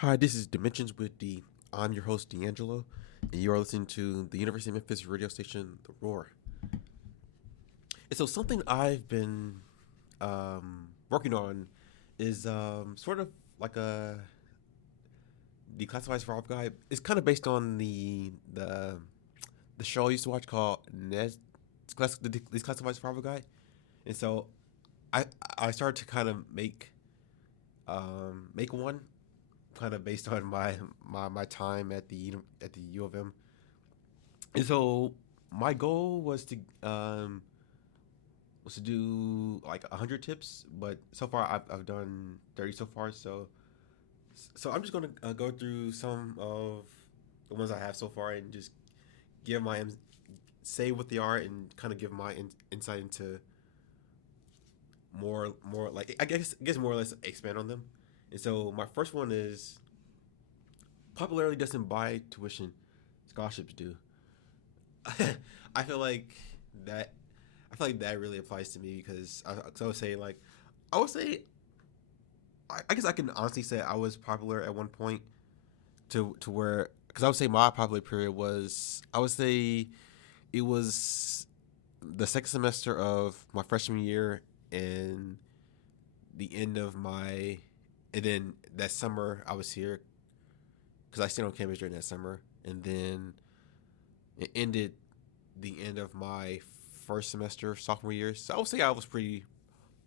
Hi, this is Dimensions with the. I'm your host D'Angelo, and you are listening to the University of Memphis radio station, The Roar. And so something I've been working on is sort of like a Declassified Survival guide. It's kind of based on the show I used to watch called the Declassified Survival Guide, and so I I started to kind of make one kind of based on my time at the U of M. And so my goal was to do like 100 tips, but so far I've done 30 so far. So I'm just gonna go through some of the ones I have so far and just give my say what they are and kind of give my insight into more like I guess more or less expand on them. And so my first one is popularity doesn't buy tuition, scholarships do. I feel like that I feel like that really applies to me because I would say like I would say I guess I can honestly say I was popular at one point to where because I would say my popular period was I would say it was the second semester of my freshman year and the end of my and then that summer I was here because I stayed on campus during that summer and then it ended the end of my first semester sophomore year. So I would say I was pretty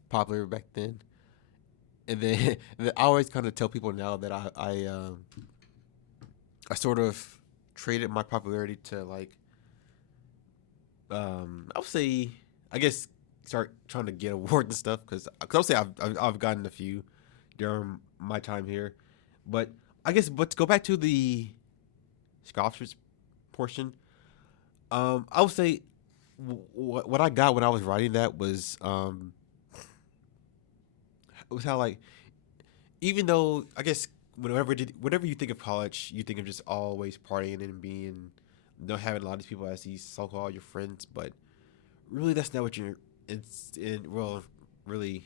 popular back then. And then, and then I always kind of tell people now that I sort of traded my popularity to like I would say I guess start trying to get awards and stuff because I would say I've gotten a few during my time here, but I guess but to go back to the scholarships portion, I would say what I got when I was writing that was how like even though I guess whenever you think of college, you think of just always partying and being not having a lot of these people as these so called your friends, but really that's not what you're. It's in well really,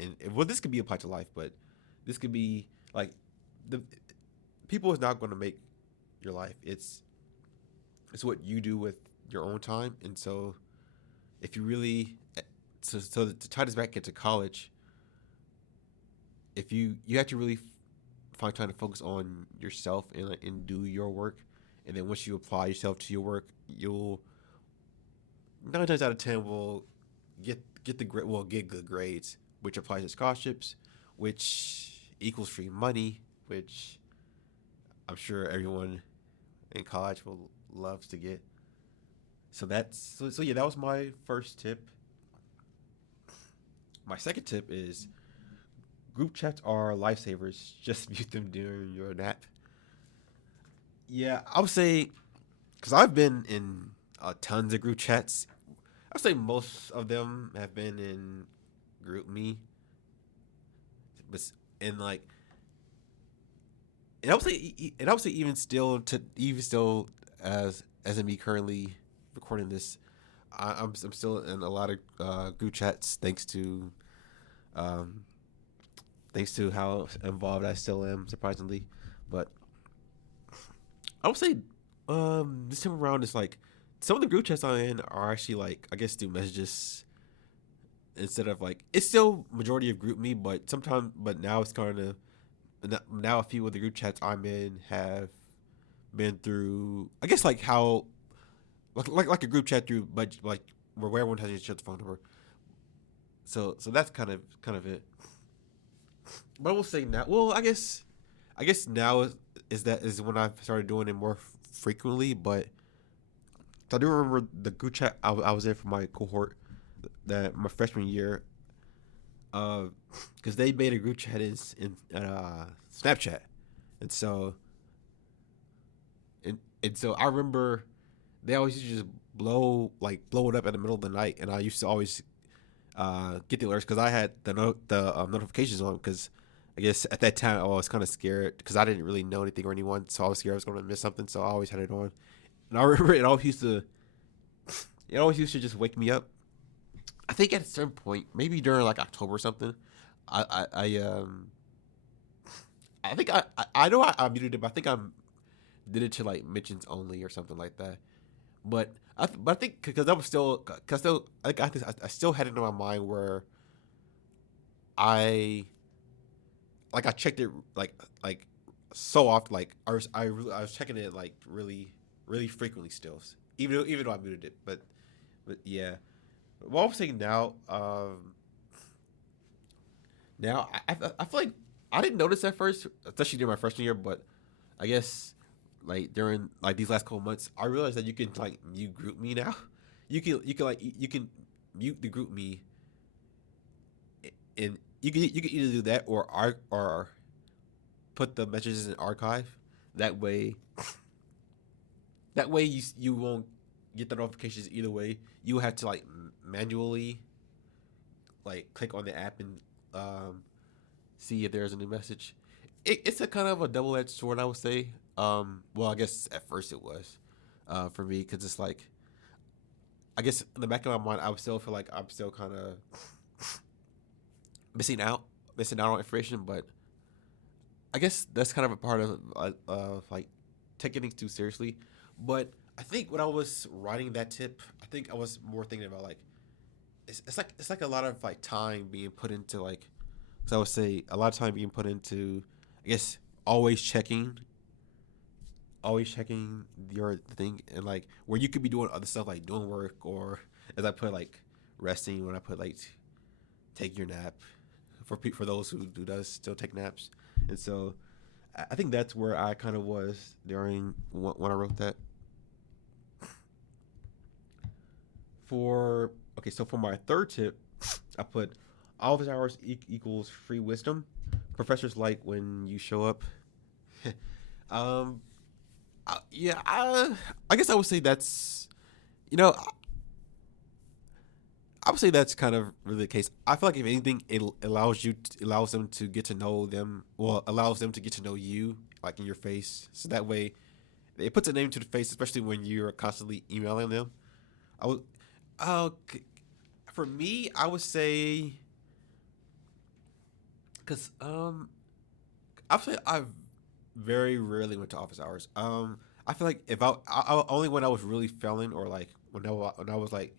and well this could be applied to life, but this could be like the people is not going to make your life. It's what you do with your own time, and so if you really so to tie this back into college, if you have to really find time to focus on yourself and do your work, and then once you apply yourself to your work, you'll 9 times out of 10 will get good grades, which applies to scholarships, which equals free money, which I'm sure everyone in college will loves to get. So yeah, that was my first tip. My second tip is group chats are lifesavers. Just mute them during your nap. Yeah, I would say because I've been in tons of group chats. I would say most of them have been in group me, but and like and I would say even still as in me currently recording this, I'm still in a lot of group chats um, thanks to how involved I still am surprisingly, but I would say this time around is like some of the group chats I'm in are actually like I guess through messages instead of like it's still majority of group me, but now it's kind of now a few of the group chats I'm in have been through I guess like how like a group chat through but like where everyone has each other's phone number. So that's kind of it. But I will say now well I guess now is when I've started doing it more frequently, but I do remember the group chat I was in for my cohort that my freshman year, because they made a group chat in Snapchat, and so I remember they always used to just blow it up in the middle of the night, and I used to always get the alerts because I had the notifications on because I guess at that time I was kind of scared because I didn't really know anything or anyone, so I was scared I was going to miss something, so I always had it on. And I remember it always used to just wake me up. I think at a certain point, maybe during like October or something, I I think I know I muted it, but I think I did it to like mentions only or something like that. But I think because I was still because still like I still had it in my mind where I I checked it like so often like I was checking it like really frequently still, even though I muted it. But yeah, what I'm saying now, now I feel like I didn't notice at first, especially during my freshman year, but I guess like during like these last couple months, I realized that you can like mute group me now. You can like you can mute the group me, and you can either do that or put the messages in archive. That way, that way you won't get the notifications either way. You have to like manually like click on the app and um, see if there's a new message. It's a kind of a double edged sword, I would say. Well, I guess at first it was for me because it's like I guess in the back of my mind, I would still feel like I'm still kind of missing out, missing out on information. But I guess that's kind of a part of like taking things too seriously. But I think when I was writing that tip, I think I was more thinking about like it's like a lot of like time being put into like so I would say a lot of time being put into I guess always checking your thing and like where you could be doing other stuff like doing work or as I put like resting when I put like take your nap for those who do does still take naps and so I think that's where I kind of was during when I wrote that for okay so for my third tip I put office hours equals free wisdom professors like when you show up um yeah I guess I would say that's you know I would say that's kind of really the case. I feel like if anything, it allows them to get to know them. Well, allows them to get to know you, like in your face. So that way, it puts a name to the face, especially when you're constantly emailing them. I would, uh, for me, I would say, because I would say I very rarely went to office hours. I feel like if only when I was really failing or like when I was like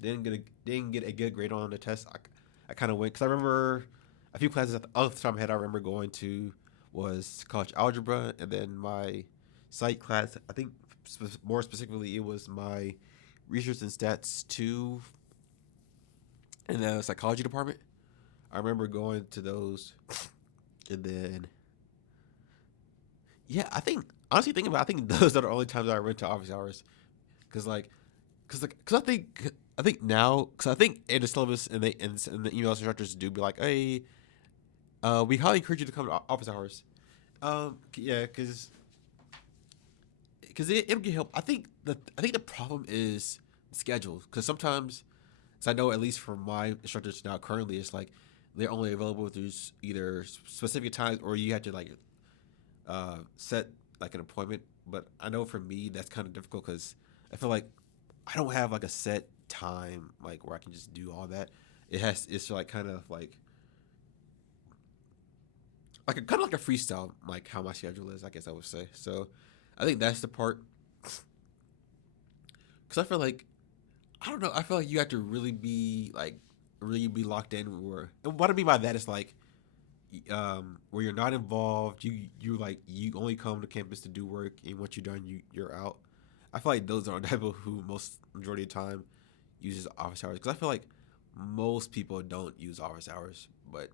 didn't get a good grade on the test, I kind of went because I remember a few classes at the other time I had I remember going to was college algebra and then my psych class. I think more specifically it was my research and stats two in the psychology department. I remember going to those and then yeah, I think honestly thinking about, it, I think those are the only times I went to office hours, because cause I think now, cause I think in the syllabus and the email instructors do be like, hey, we highly encourage you to come to office hours. Yeah, cause it can help. I think the problem is schedules, cause sometimes, cause I know at least for my instructors now currently, it's like they're only available through either specific times or you have to like set like an appointment. But I know for me that's kind of difficult because I feel like I don't have like a set time like where I can just do all that. It's like kind of like a kind of like a freestyle like how my schedule is. I guess I would say. So I think that's the part because I feel like I don't know. I feel like you have to really be locked in. Or and what I mean by that is like where you're not involved. You only come to campus to do work, and once you're done, you're out. I feel like those are the people who most majority of the time uses office hours because I feel like most people don't use office hours, but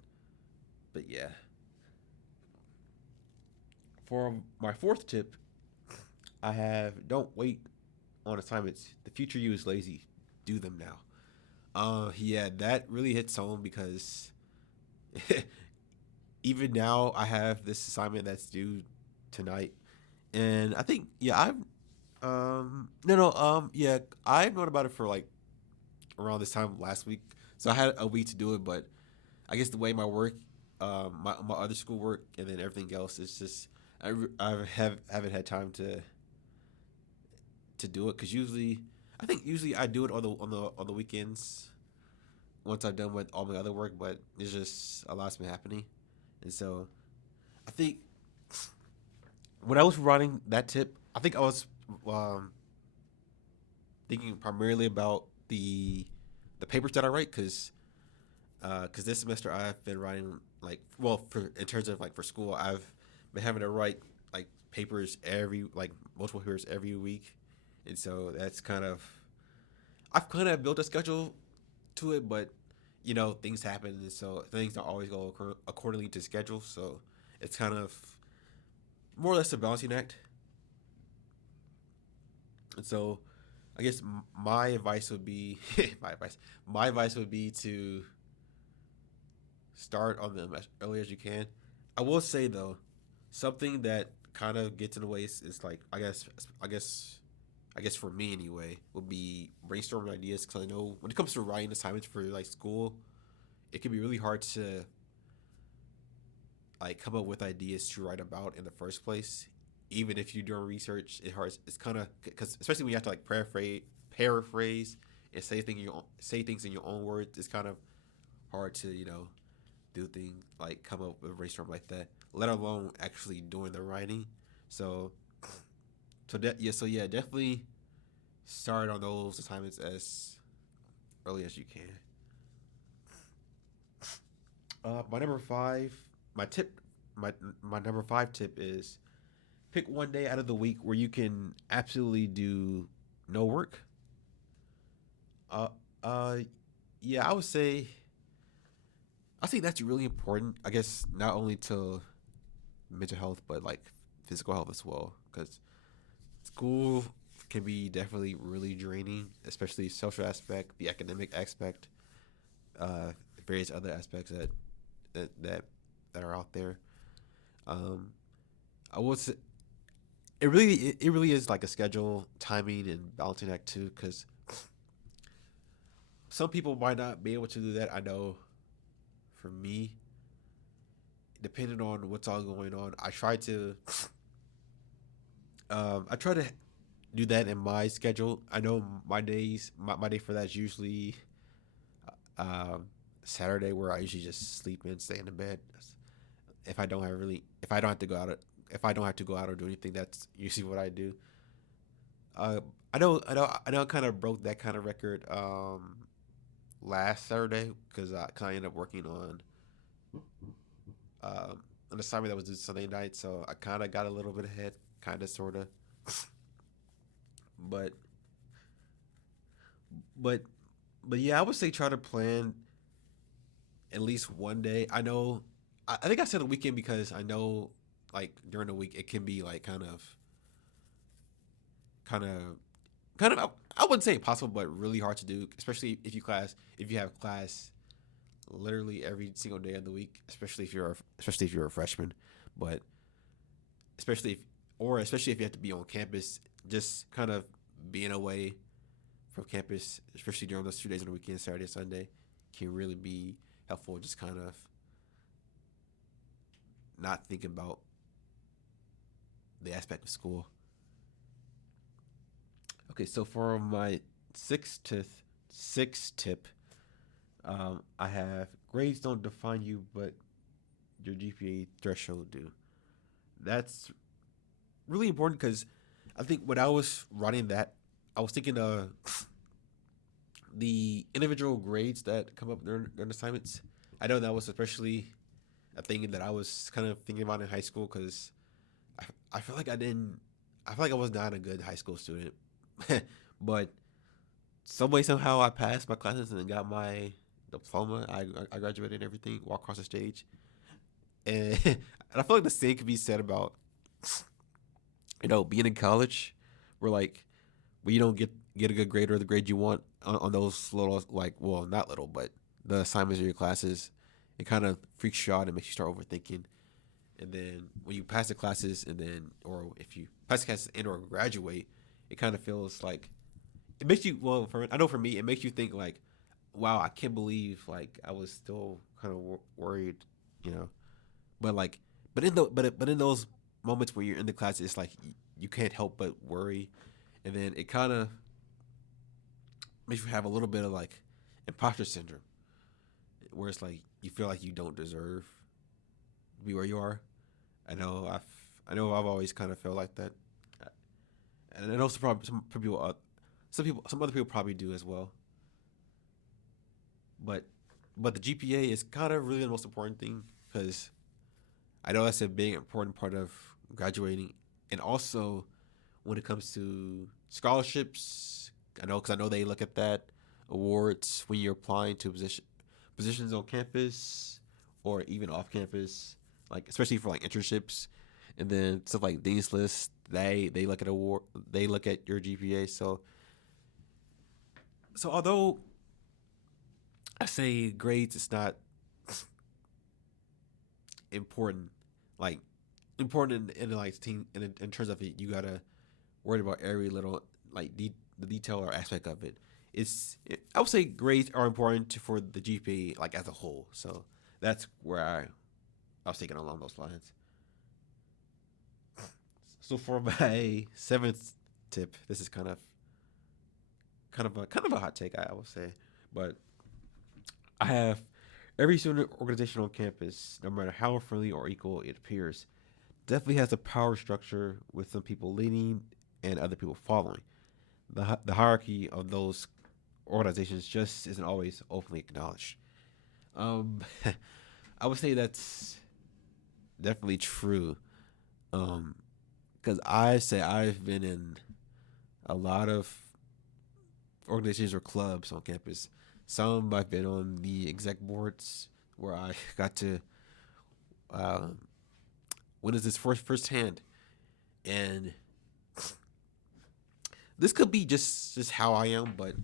yeah. For my fourth tip, I have don't wait on assignments. The future you is lazy. Do them now. Yeah, that really hits home because even now I have this assignment that's due tonight, and I think yeah I've yeah I've known about it for like around this time last week, so I had a week to do it, but I guess the way my work, my other school work, and then everything else is just haven't had time to do it because usually I do it on the weekends once I've done with all my other work, but it's just a lot's been happening, and so I think when I was writing that tip, I think I was um, thinking primarily about the papers that I write because this semester I've been writing like well for in terms of like for school I've been having to write like papers every like multiple papers every week, and so that's kind of I've kind of built a schedule to it, but things happen, and so things don't always go accordingly to schedule. So it's kind of more or less a balancing act. And so I guess my advice would be my advice would be to start on them as early as you can. I will say though, something that kind of gets in the way is like I guess I guess for me anyway would be brainstorming ideas because I know when it comes to writing assignments for like school, it can be really hard to like come up with ideas to write about in the first place. Even if you're doing research, it's kind of because especially when you have to like paraphrase and say things in your own words, it's kind of hard to do things like come up with a brainstorm like that, let alone actually doing the writing. So definitely start on those assignments as early as you can. My number five, my tip, my number five tip is pick one day out of the week where you can absolutely do no work. Uh, uh, yeah, I think that's really important. I guess not only to mental health, but like physical health as well, because school can be definitely really draining, especially social aspect, the academic aspect, uh, various other aspects that that, that are out there. Um, I would say it really is like a schedule, timing, and balancing act too. Because some people might not be able to do that. I know for me, depending on what's all going on, I try to do that in my schedule. I know my day for that is usually um, Saturday, where I usually just sleep in, stay in the bed. If I don't have to go out, if I don't have to go out or do anything, that's usually what I do. Uh, I know, I kind of broke that kind of record last Saturday because I ended up working on an assignment that was due Sunday night, so I kind of got a little bit ahead, kind of, sort of. But but but yeah, I would say try to plan at least one day. I know, I think I said a weekend because I know like during the week it can be like kind of I wouldn't say impossible, but really hard to do, especially if you have class literally every single day of the week, especially if you're a freshman, but especially if especially if you have to be on campus, just kind of being away from campus, especially during those 2 days on the weekend, Saturday and Sunday, can really be helpful. Just kind of not thinking about the aspect of school. Okay, so for my sixth tip, I have grades don't define you, but your GPA threshold do. That's really important because I think when I was writing that, I was thinking the individual grades that come up during assignments. I know that was especially a thing that I was kind of thinking about in high school because I, I feel like I didn't. I feel like I was not a good high school student, but some way somehow I passed my classes and got my diploma. I graduated and everything, walked across the stage, and and I feel like the same could be said about being in college, where like when you don't get a good grade or the grade you want on those little like well not little but the assignments of your classes, it kind of freaks you out and makes you start overthinking. And then when you pass the classes and then or if you pass the classes and or graduate, it kind of feels like it makes you I know for me it makes you think like wow, I can't believe like I was still kind of worried, you know. But like but in those moments where you're in the class, it's like you can't help but worry, and then it kind of makes you have a little bit of like imposter syndrome, where it's like you feel like you don't deserve to be where you are. I know I know I've always kind of felt like that, and I know some other people probably do as well. But the GPA is kind of really the most important thing because I know that's a big important part of graduating, and also when it comes to scholarships, I know they look at that awards when you're applying to positions on campus or even off campus, like especially for like internships, and then stuff like dean's list. They look at they look at your GPA. So although I say grades is not important, like important in like team in terms of it, you gotta worry about every little like the detail or aspect of it. I would say grades are important for the GPA like as a whole. So that's where I was thinking along those lines. So for my seventh tip, this is kind of a hot take, I would say, but I have every student organization on campus, no matter how friendly or equal it appears, definitely has a power structure with some people leading and other people following. The hierarchy of those organizations just isn't always openly acknowledged. Um, I would say that's definitely true. Um, because I say I've been in a lot of organizations or clubs on campus. Some I've been on the exec boards where I got to uh, witness this firsthand, and this could be just how I am, but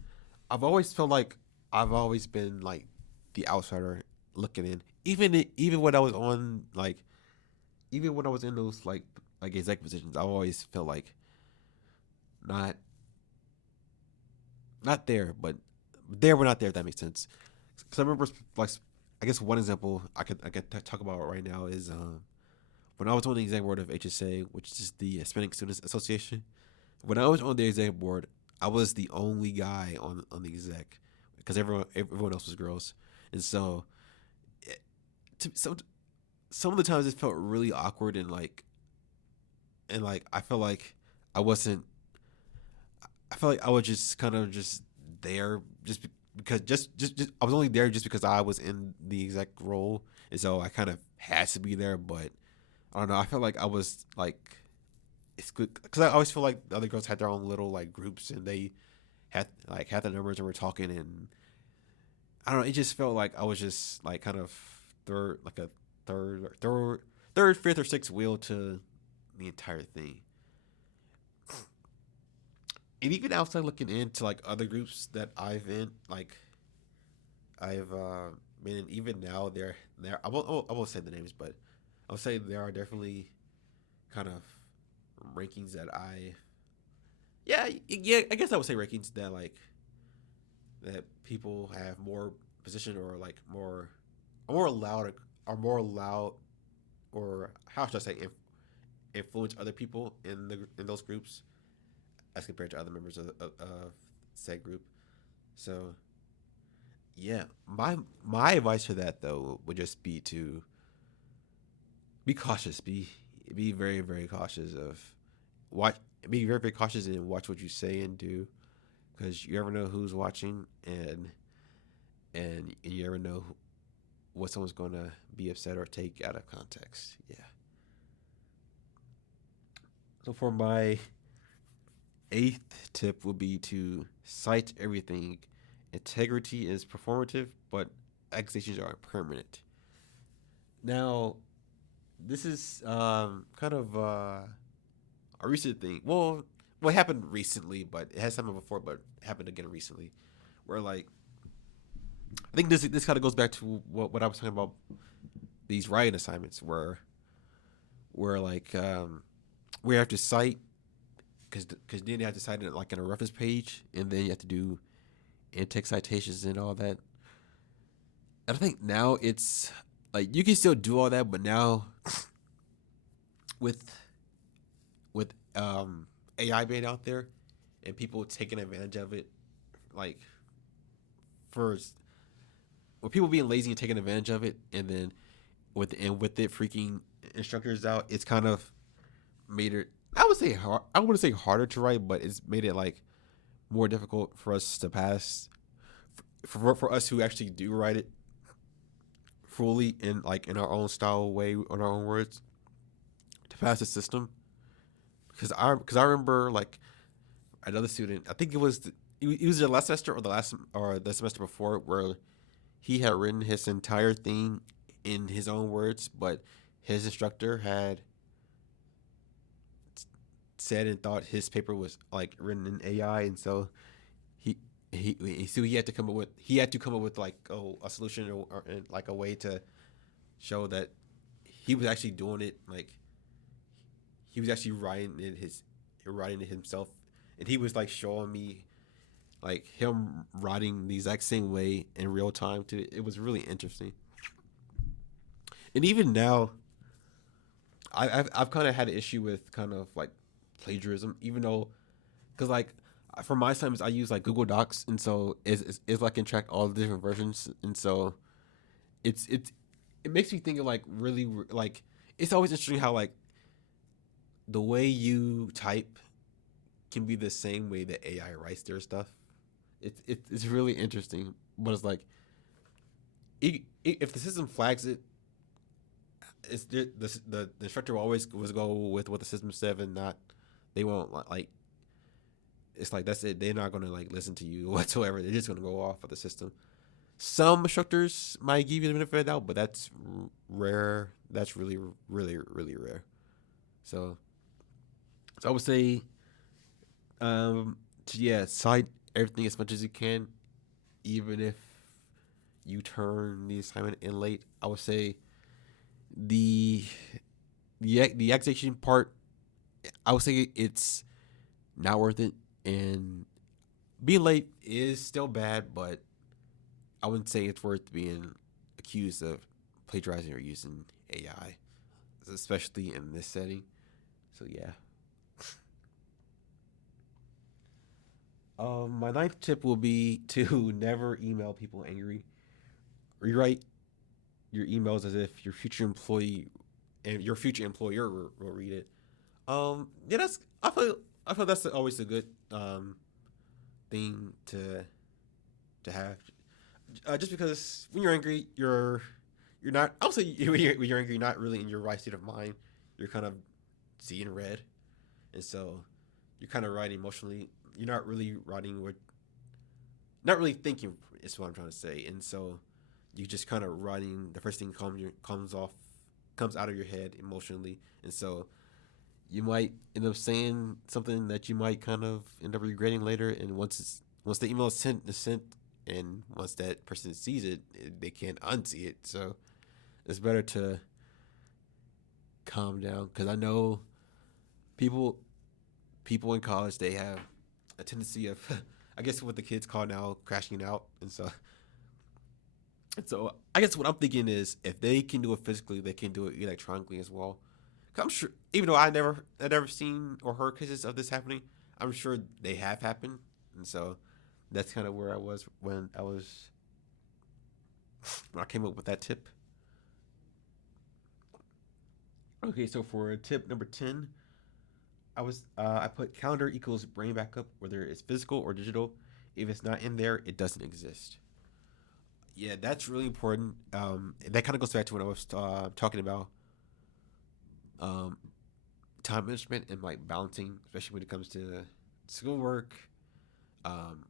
I've always felt like I've always been like the outsider looking in, even when I was on like even when I was in those like exec positions, I always felt like not not there, but there but not there. If that makes sense. Because I remember like I guess one example I could talk about right now is when I was on the exec board of HSA, which is the Hispanic Students Association. When I was on the exec board, I was the only guy on the exec because everyone else was girls, and so it, some of the times it felt really awkward and I felt like I wasn't. I felt like I was just kind of just there because just I was only there just because I was in the exec role, and so I kind of had to be there. But I don't know. I felt like I was like it's good because I always feel like the other girls had their own little like groups and they had the numbers and were talking and I don't know. It just felt like I was just like kind of third, fifth, or sixth wheel to the entire thing. And even outside looking into like other groups that I've been in, even now I won't say the names, but I'll say there are definitely kind of rankings that yeah, I guess I would say rankings that that people have more position or like more allowed are more allowed or how should I say influence other people in those groups as compared to other members of said group. So yeah, my advice for that though would just be to be cautious, be very very cautious of watch, be very very cautious and watch what you say and do because you never know who's watching and you never know what someone's going to be upset or take out of context. Yeah. So for my eighth tip would be to cite everything. Integrity is performative, but accusations are permanent. Now, this is kind of a recent thing. Well, it happened recently, but it has happened before, but it happened again recently, where like I think this kind of goes back to what I was talking about these writing assignments, where we have to cite because then you have to cite it like in a reference page, and then you have to do in-text citations and all that. And I think now it's like you can still do all that, but now with AI being out there and people taking advantage of it, like first with people being lazy and taking advantage of it, and then with it freaking instructors out, it's kind of made it. I would say hard. I wouldn't say harder to write, but it's made it like more difficult for us to pass. For us who actually do write it fully in like in our own style way on our own words to pass the system. Because I remember like another student. I think it was the last semester or the semester before where he had written his entire thing in his own words, but his instructor had said and thought his paper was like written in AI, and so he he had to come up with like a solution or like a way to show that he was actually doing it, like he was actually writing it himself, and he was like showing me like him writing the exact same way in real time too. It was really interesting. And even now, I've kind of had an issue with kind of like plagiarism, even though, because like for my assignments I use like Google Docs, and so it's like can track all the different versions, and so it's it makes me think of like really like it's always interesting how like the way you type can be the same way that AI writes their stuff. It's really interesting, but it's like if the system flags it, it's the instructor will always was go with what the system said, and not they won't like it's like that's it. They're not gonna like listen to you whatsoever. They're just gonna go off of the system. Some instructors might give you the benefit of the doubt, but that's rare. That's really, really, really rare. So, so I would say, yeah, cite everything as much as you can, even if you turn the assignment in late. I would say the the accusation part. I would say it's not worth it, and being late is still bad, but I wouldn't say it's worth being accused of plagiarizing or using AI, especially in this setting. So yeah. My ninth tip will be to never email people angry. Rewrite your emails as if your future employee and your future employer will read it. Yeah, that's I feel that's always a good thing to have. Just because when you're angry, you're not. I'll say when you're angry, you're not really in your right state of mind. You're kind of seeing red, and so you're kind of writing emotionally. You're not really writing with, not really thinking. Is what I'm trying to say, and so you just kind of writing. The first thing comes out of your head emotionally, and so you might end up saying something that you might kind of end up regretting later. And once the email is sent, and once that person sees it, they can't unsee it. So it's better to calm down, because I know people people in college, they have a tendency of I guess what the kids call now crashing out, and so I guess what I'm thinking is if they can do it physically, they can do it electronically as well. 'Cause I'm sure, even though I never seen or heard cases of this happening, I'm sure they have happened, and so that's kind of where I was when I came up with that tip. Okay, so for tip number 10, I put calendar equals brain backup, whether it's physical or digital. If it's not in there, it doesn't exist. Yeah, that's really important. That kind of goes back to what I was talking about um, time management and like balancing, especially when it comes to schoolwork, um,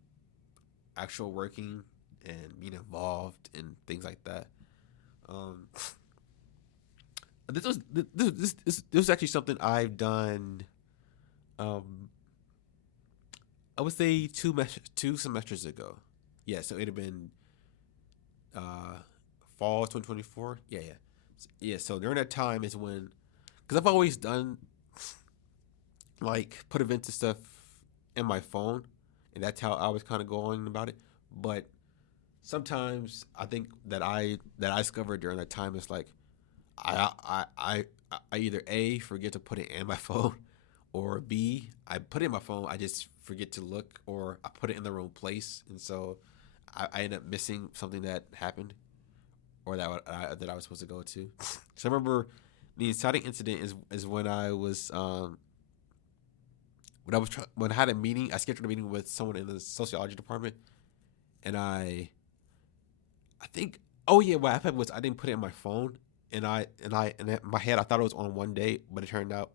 actual working, and being involved in things like that. Um, this was actually something I've done. Um, I would say two semesters ago. Yeah, so it'd have been uh, fall 2024. Yeah, yeah, yeah. So during that time is when, because I've always done like put events and stuff in my phone, and that's how I was kind of going about it. But sometimes I think that I discovered during that time is like I I I I either A forget to put it in my phone, or B I put it in my phone, I just forget to look, or I put it in the wrong place, and so I end up missing something that happened or that I was supposed to go to. So I remember the inciting incident is when when I had a meeting. I scheduled a meeting with someone in the sociology department, and I think, oh yeah, what happened was I didn't put it in my phone, and in my head I thought it was on one day, but it turned out,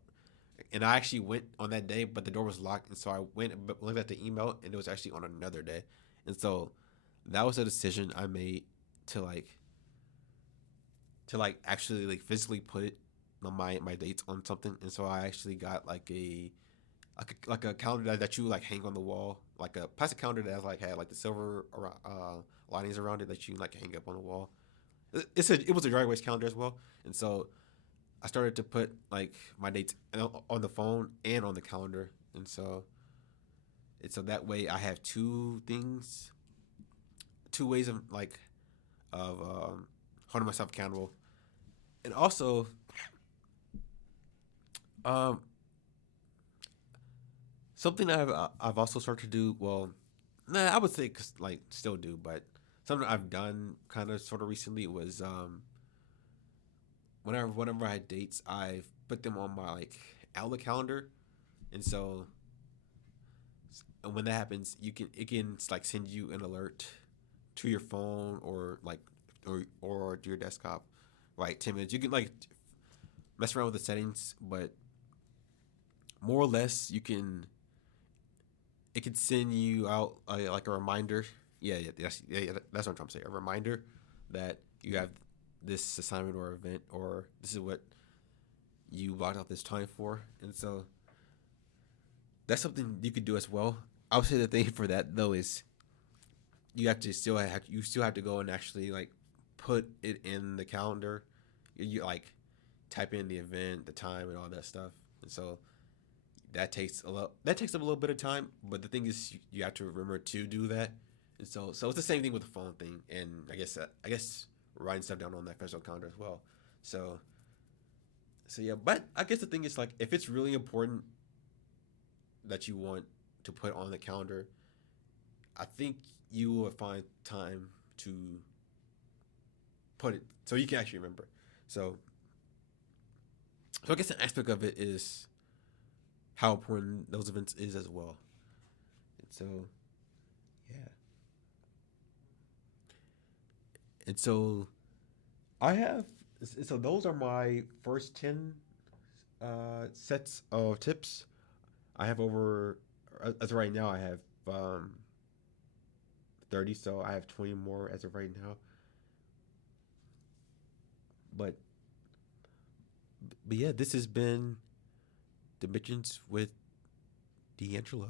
and I actually went on that day, but the door was locked, and so I went and looked at the email, and it was actually on another day, and so that was a decision I made to actually like physically put it on my dates on something, and so I actually got like a calendar that you like hang on the wall, like a plastic calendar that has like had like the silver linings around it that you like hang up on the wall. It was a dry erase calendar as well, and so I started to put like my dates on the phone and on the calendar, and so that way I have two ways of holding myself accountable, and also um something I've also started to do. Well, nah, I would say like still do, but something I've done kind of sort of recently was whenever I had dates, I've put them on my like Outlook calendar, and so and when that happens, it can like send you an alert to your phone or to your desktop, like 10 minutes. You can like mess around with the settings, but more or less you can it could send you out like a reminder. Yeah, that's what I'm trying to say. A reminder that you have this assignment or event, or this is what you blocked out this time for. And so that's something you could do as well. I would say the thing for that though is you still have to go and actually like put it in the calendar. You like type in the event, the time, and all that stuff. And so that takes up a little bit of time, but the thing is you have to remember to do that. And so it's the same thing with the phone thing, and I guess writing stuff down on that physical calendar as well. So yeah, but I guess the thing is like if it's really important that you want to put on the calendar, I think you will find time to put it so you can actually remember. So I guess an aspect of it is how important those events is as well. And so yeah. And so I have so those are my first 10 sets of tips. I have over as of right now I have 30, so I have 20 more as of right now. But yeah, this has been Dimensions with D'Angelo.